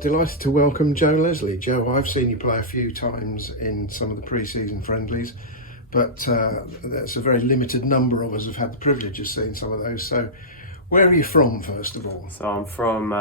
Delighted to welcome Joe Leslie. Joe, I've seen you play a few times in some of the pre-season friendlies, but that's a very limited number of us have had the privilege of seeing some of those. So where are you from, first of all? So I'm from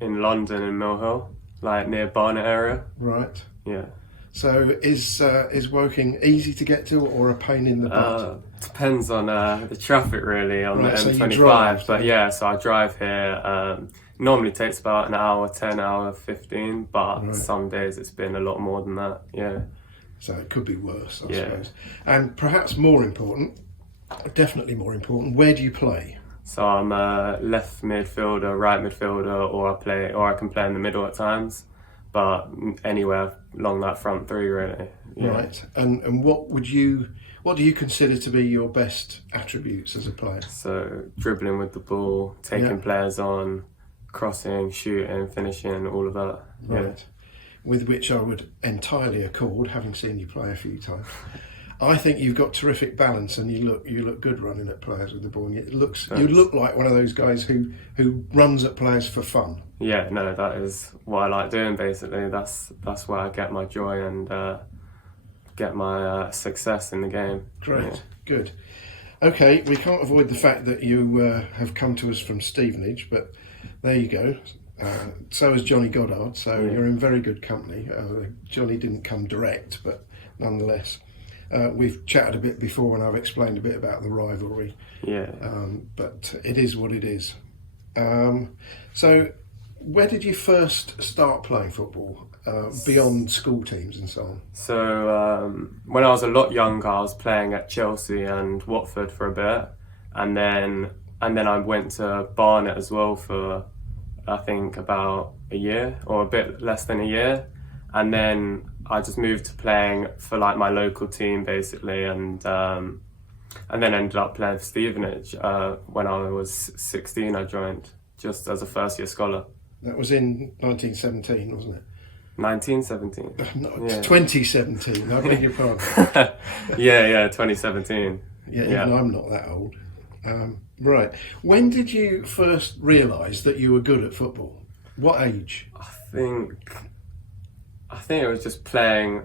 in London, in Mill Hill, like near Barnet area. Right. Yeah. So is Woking easy to get to or a pain in the butt? Depends on the traffic really on Right, the so you M25. drive, But yeah, so I drive here. Normally takes about an hour, 10 hour, 15, but Right. some days it's been a lot more than that. Yeah. So it could be worse, I Yeah. suppose. And perhaps more important, definitely more important, where do you play? So I'm a left midfielder, right midfielder, or I can play in the middle at times, but anywhere along that front three really. Yeah. Right. And what do you consider to be your best attributes as a player? So dribbling with the ball, taking Yeah. players on, crossing, shooting, finishing, all of that. Yeah. Right. With which I would entirely accord, having seen you play a few times. I think you've got terrific balance, and you look good running at players with the ball. And you look like one of those guys who runs at players for fun. Yeah, no, that is what I like doing. Basically, that's where I get my joy and get my success in the game. Great, Yeah. good. Okay, we can't avoid the fact that you have come to us from Stevenage, but there you go. So has Johnny Goddard, so Yeah. you're in very good company. Johnny didn't come direct, but nonetheless. We've chatted a bit before and I've explained a bit about the rivalry, Yeah. but it is what it is. So where did you first start playing football, beyond school teams and so on? So when I was a lot younger, I was playing at Chelsea and Watford for a bit, and then I went to Barnet as well for I think about a year or a bit less than a year, and then I just moved to playing for like my local team basically, and then ended up playing for Stevenage. When I was 16, I joined just as a first year scholar. That was in 1917, wasn't it? 1917. No, Yeah. 2017, I beg your pardon. yeah, 2017. Yeah, even Yeah. I'm not that old. Right. When did you first realise that you were good at football? What age? I think it was just playing.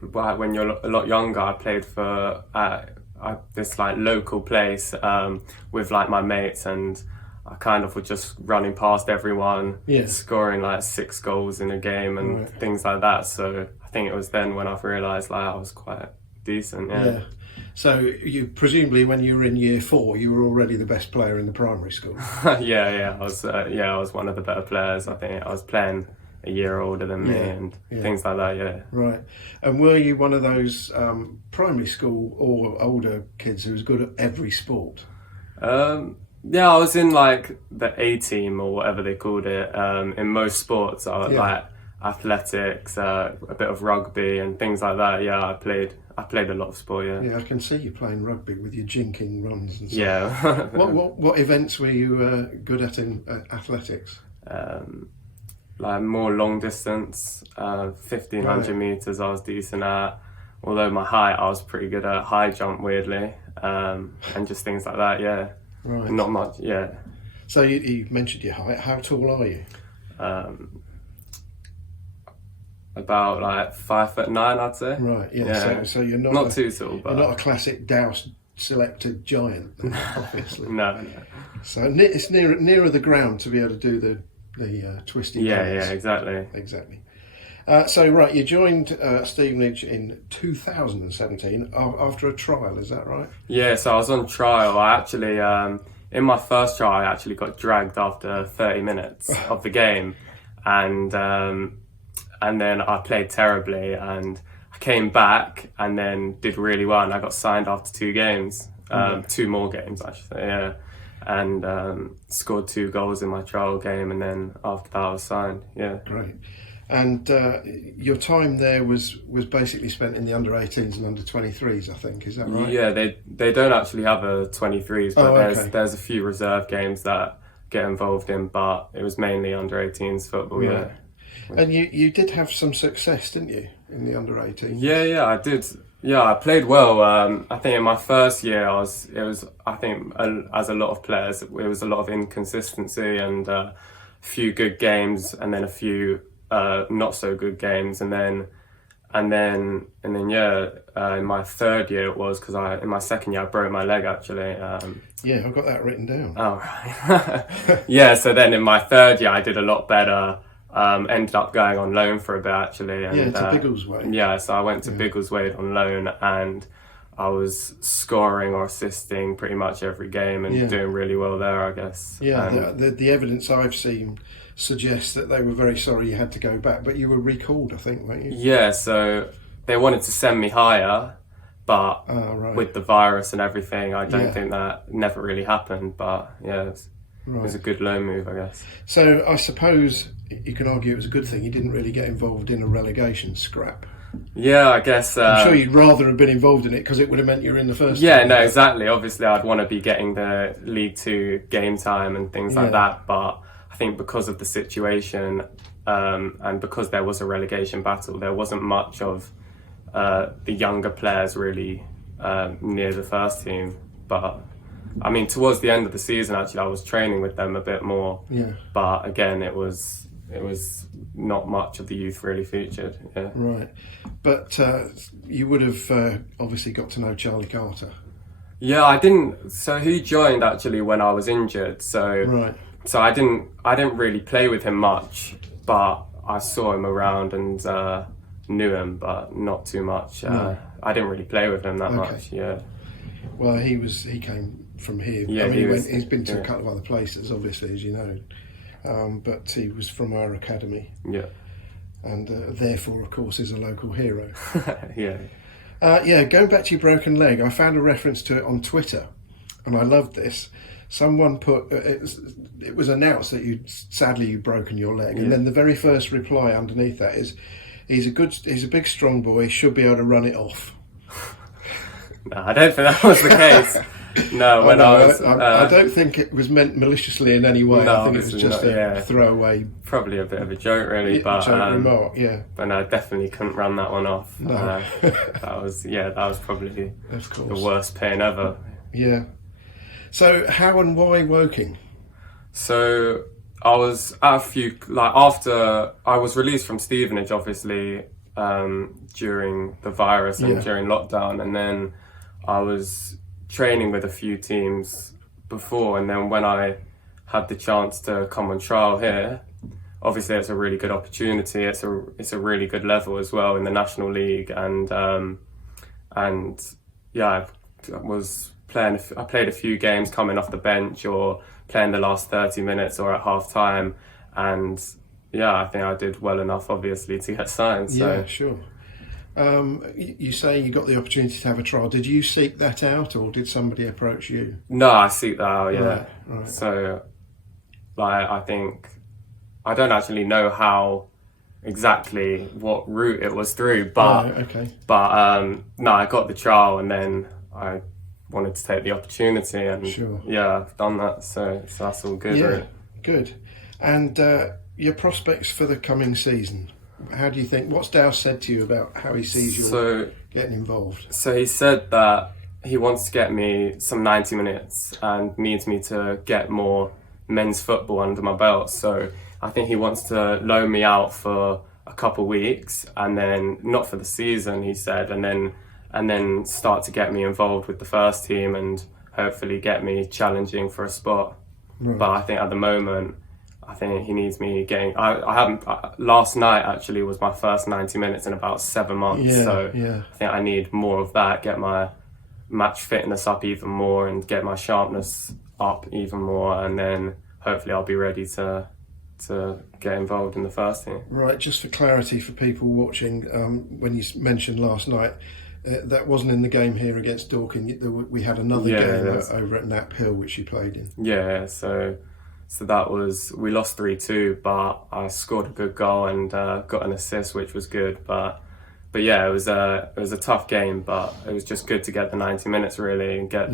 Well, when you're a lot younger, I played for this like local place with like my mates, and I kind of was just running past everyone, Yeah. scoring like 6 goals in a game and Right. things like that. So I think it was then when I realised like I was quite decent. Yeah. So you presumably, when you were in year 4, you were already the best player in the primary school. yeah. I was one of the better players. I think I was playing a year older than me and things like that. Yeah. Right. And were you one of those primary school or older kids who was good at every sport? Yeah, I was in like the A team or whatever they called it. In most sports, I was like athletics, a bit of rugby and things like that. Yeah, I played a lot of sport. Yeah. Yeah, I can see you playing rugby with your jinking runs and stuff. Yeah. What events were you good at in athletics? Like more long distance, 1500 meters. I was decent at. Although my height, I was pretty good at high jump, weirdly, and just things like that. Yeah. Right. Not much. Yeah. So you mentioned your height. How tall are you? About like 5'9", I'd say. Right. Yeah. So you're not too tall, but you're not a classic Douse selected giant, obviously. No. So it's nearer the ground to be able to do the twisty. Yeah, dance. exactly. So right, you joined Stevenage in 2017 after a trial. Is that right? Yeah, so I was on trial. I actually, in my first trial, I actually got dragged after 30 minutes of the game, and then I played terribly, and I came back and then did really well, and I got signed after 2 games, 2 more games, I should say, yeah, and scored 2 goals in my trial game, and then after that I was signed, yeah. Great. And your time there was basically spent in the under-18s and under-23s, I think. Is that right? Yeah, they don't actually have a 23s, but okay. there's a few reserve games that get involved in, but it was mainly under-18s football, Right. yeah. And you did have some success, didn't you, in the under-18s? Yeah, I did. Yeah, I played well. I think in my first year, I think as a lot of players, it was a lot of inconsistency and a few good games and then a few not so good games, and then in my third year it was, because in my second year I broke my leg actually. Yeah, I've got that written down. Oh, right. Yeah, so then in my third year I did a lot better. Ended up going on loan for a bit actually. And, to Biggleswade. Yeah, so I went to Biggleswade on loan, and I was scoring or assisting pretty much every game and doing really well there, I guess. Yeah, the evidence I've seen suggests that they were very sorry you had to go back, but you were recalled, I think, weren't you? Yeah, so they wanted to send me higher, but with the virus and everything, I don't think that never really happened. But yeah, it was a good loan move, I guess. So I suppose you can argue it was a good thing you didn't really get involved in a relegation scrap. Yeah, I guess. I'm sure you'd rather have been involved in it, because it would have meant you were in the first Yeah, team. no, exactly. Obviously, I'd want to be getting the League Two game time and things like that. But I think because of the situation and because there was a relegation battle, there wasn't much of the younger players really near the first team. But I mean, towards the end of the season, actually, I was training with them a bit more. Yeah. But again, it was not much of the youth really featured. Yeah. Right. But you would have obviously got to know Charlie Carter. Yeah, I didn't. So he joined actually when I was injured. So I didn't really play with him much, but I saw him around and knew him, but not too much. I didn't really play with him that much. Yeah. Well, he came from here. Yeah, I mean, he's been to a couple of other places, obviously, as you know. But he was from our academy. Yeah. And therefore, of course, is a local hero. Yeah. Going back to your broken leg, I found a reference to it on Twitter, and I loved this. Someone put it was announced that you'd broken your leg, and then the very first reply underneath that is, he's a big strong boy, should be able to run it off. No, I don't think that was the case. No, I don't think it was meant maliciously in any way. No, I think it was just a throwaway. Probably a bit of a joke, really. But joke remark, yeah. But no, I definitely couldn't run that one off. No. That was probably the worst pain ever. Yeah. So how and why Woking? So I was at after I was released from Stevenage, obviously, during the virus and during lockdown, and then I was training with a few teams before, and then when I had the chance to come on trial here, obviously it's a really good opportunity. It's a really good level as well in the National League, and yeah, I played a few games coming off the bench or playing the last 30 minutes or at half time, and yeah, I think I did well enough obviously to get signed. So. Yeah, sure. You say you got the opportunity to have a trial. Did you seek that out, or did somebody approach you? No, I seek that out, yeah. Right. So, I think, I don't actually know how exactly what route it was through, but no, I got the trial, and then I wanted to take the opportunity, and yeah, I've done that, so that's all good. Yeah, really. Good. And your prospects for the coming season? How do you think? What's Dow said to you about how he sees you getting involved? So he said that he wants to get me some 90 minutes and needs me to get more men's football under my belt. So I think he wants to loan me out for a couple of weeks, and then not for the season, he said, and then start to get me involved with the first team and hopefully get me challenging for a spot. Right. But I think at the moment, I think he needs me getting. Last night actually was my first 90 minutes in about 7 months. I think I need more of that. Get my match fitness up even more and get my sharpness up even more, and then hopefully I'll be ready to get involved in the first team. Right. Just for clarity for people watching, when you mentioned last night, that wasn't in the game here against Dorking. We had another game over at Knapp Hill which you played in. Yeah. So that was, we lost 3-2, but I scored a good goal and got an assist, which was good. But yeah, it was a tough game, but it was just good to get the 90 minutes really and get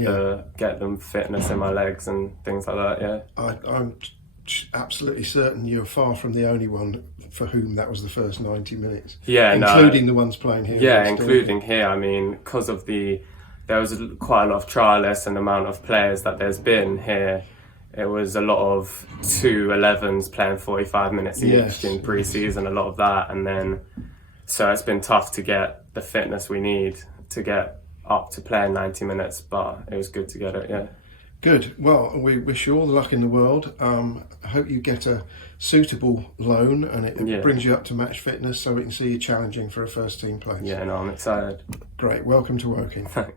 them fitness in my legs and things like that. Yeah, I'm absolutely certain you're far from the only one for whom that was the first 90 minutes. Yeah, including the ones playing here. Yeah, including here. I mean, because of there was quite a lot of trialists and the amount of players that there's been here. it was a lot of 2-11s playing 45 minutes each Yes. in pre-season, a lot of that, and then so it's been tough to get the fitness we need to get up to playing 90 minutes, but it was good to get it. Yeah. Good. Well, we wish you all the luck in the world. I hope you get a suitable loan and it brings you up to match fitness so we can see you challenging for a first team place. Yeah, no, I'm excited. Great. Welcome to Woking. Thanks.